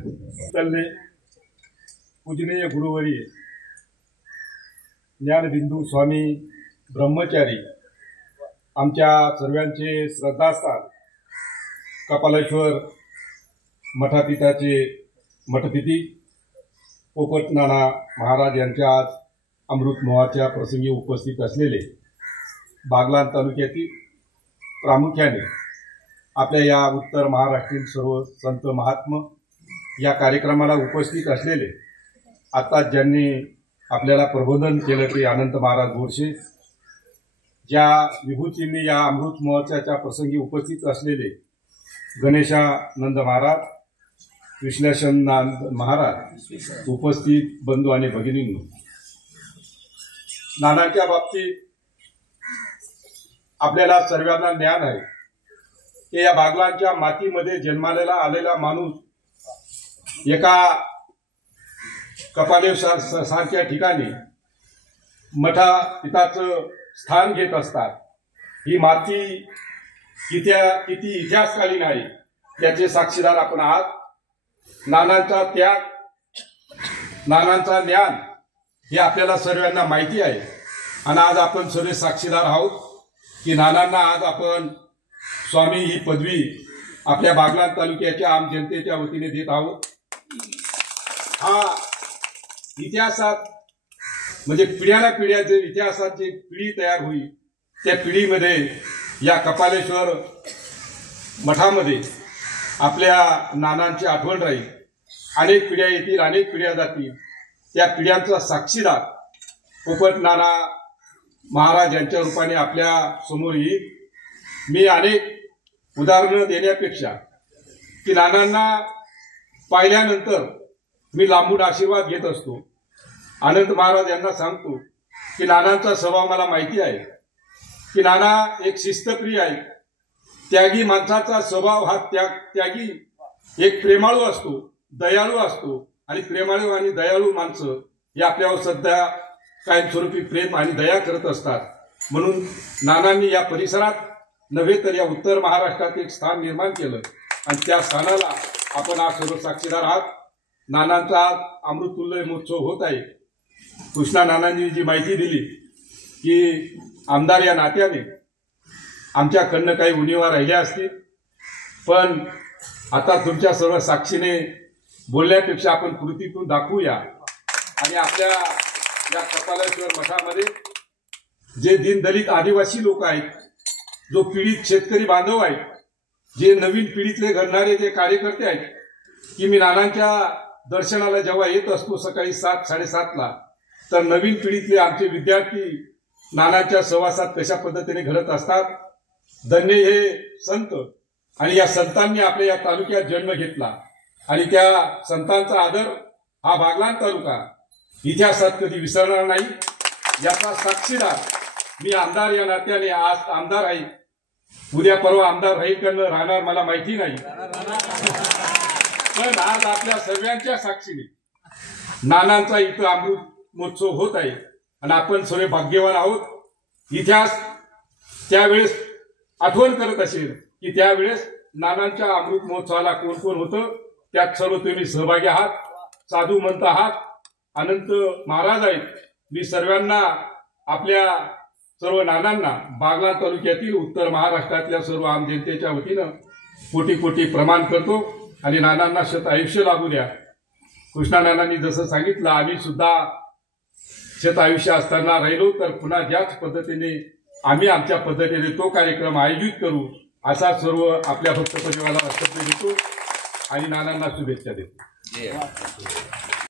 तल्ले पूजनीय गुरुवरी ज्ञानबिंदू स्वामी ब्रह्मचारी आमच्या सर्वांचे श्रद्धास्थान कपालेश्वर मठापीठाचे मठपीठी पोपट नाना महाराज यांच्या आज अमृत महोत्सवाच्या प्रसंगी उपस्थित असलेले बागलाण तालुक्यातील प्रामुख्याने आपल्या या उत्तर महाराष्ट्रीय सर्व संत महात्मा या कार्यक्रमाला उपस्थित असलेले आता ज्यांनी आपल्याला प्रबोधन केलं ते अनंत महाराज बोरसे, ज्या विभूतींनी या अमृत महोत्सवाच्या प्रसंगी उपस्थित असलेले गणेशानंद महाराज, विश्लेषणानंद महाराज, उपस्थित बंधू आणि भगिनींनो, नानांच्या बाबतीत आपल्याला सर्वांना ज्ञान आहे की या बागलांच्या मातीमध्ये जन्माला आलेला माणूस एका कपालेश्वर सारख्या ठिकाणी मठा पिताचं स्थान घेत असतात. ही माती किती इतिहासकालीन आहे त्याचे साक्षीदार आपण आहात. नानांचा त्याग, नानांचा ज्ञान हे आपल्याला सर्वांना माहिती आहे आणि आज आपण सर्व साक्षीदार आहोत की नानांना आज आपण स्वामी ही पदवी आपल्या बागलाण तालुक्याच्या आम जनतेच्या वतीने देत आहोत. हा इतिहासात म्हणजे पिढ्याला पिढ्या जे इतिहासात जी पिढी तयार होईल त्या पिढीमध्ये या कपालेश्वर मठामध्ये आपल्या नानांची आठवण राहील. अनेक पिढ्या येतील, अनेक पिढ्या जातील. त्या पिढ्यांचा साक्षीदार पोपट नाना महाराज यांच्या रूपाने आपल्या समोर येईल. मी अनेक उदाहरणं देण्यापेक्षा की नानांना पाहिल्यानंतर मी लांबून आशीर्वाद घेत असतो. अनंत महाराज यांना सांगतो की नानांचा स्वभाव मला माहिती आहे की नाना एक शिस्तप्रिय आहे. त्यागी माणसाचा स्वभाव हा त्यागी एक प्रेमाळू असतो, दयाळू असतो आणि प्रेमाळू आणि दयाळू माणसं हे आपल्यावर सध्या कायमस्वरूपी प्रेम आणि दया करत असतात. म्हणून नानांनी या परिसरात नव्हे तर या उत्तर महाराष्ट्रात एक स्थान निर्माण केलं आणि त्या स्थानाला आपण आज सर्व साक्षीदार आहात. नानांचा आज अमृततुल्य महोत्सव होत आहे. कृष्णा नानांनी जी माहिती दिली की आमदार या नात्याने आमच्याकडनं काही उणिवा राहिल्या असतील, पण आता तुमच्या सर्व साक्षीने बोलण्यापेक्षा आपण कृतीतून दाखवूया आणि आपल्या या कपालेश्वर मठामध्ये जे दीनदलित आदिवासी लोक आहेत, जो पीडित शेतकरी बांधव आहेत, जे नवीन पिढीतले घडणारे जे कार्यकर्ते आहेत, की मी नानांच्या दर्शनाला जेव्हा येत असतो सकाळी 7-7:30ला, तर नवीन पिढीतले आमचे विद्यार्थी नानांच्या सहवासात कशा पद्धतीने घडत असतात. धन्य हे संत आणि या संतांनी आपल्या या तालुक्यात जन्म घेतला आणि त्या संतांचा आदर हा बागलाण तालुका इतिहासात कधी विसरणार नाही. याचा साक्षीदार मी आमदार या नात्याने आज आमदार आहे. उद्या परवा आमदार राहील का राहणार मला माहिती नाही, पण आज आपल्या सर्वांच्या साक्षीने नानांचा इथं अमृत महोत्सव होत आहे आणि आपण सर्व भाग्यवान आहोत. इतिहास त्यावेळेस आठवण करत असेल की त्यावेळेस नानांच्या अमृत महोत्सवाला कोण कोण होतं. त्यात सर्व तुम्ही सहभागी आहात, साधू म्हणत आहात, अनंत महाराज आहेत. मी सर्वांना आपल्या सर्व नानांना बागलाण तालुक्यातील उत्तर महाराष्ट्रातल्या सर्व आम जनतेच्या वतीनं कोटी कोटी प्रमाण करतो आणि नानांना शत आयुष्य लाभू द्या. कृष्णा नानांनी जसं सांगितलं, आम्ही सुद्धा शत आयुष्य असताना राहिलो तर पुन्हा ज्याच पद्धतीने आम्ही आमच्या पद्धतीने तो कार्यक्रम आयोजित करू असा सर्व आपल्या भक्त परिवाराला शब्द देतो आणि नानांना शुभेच्छा देतो.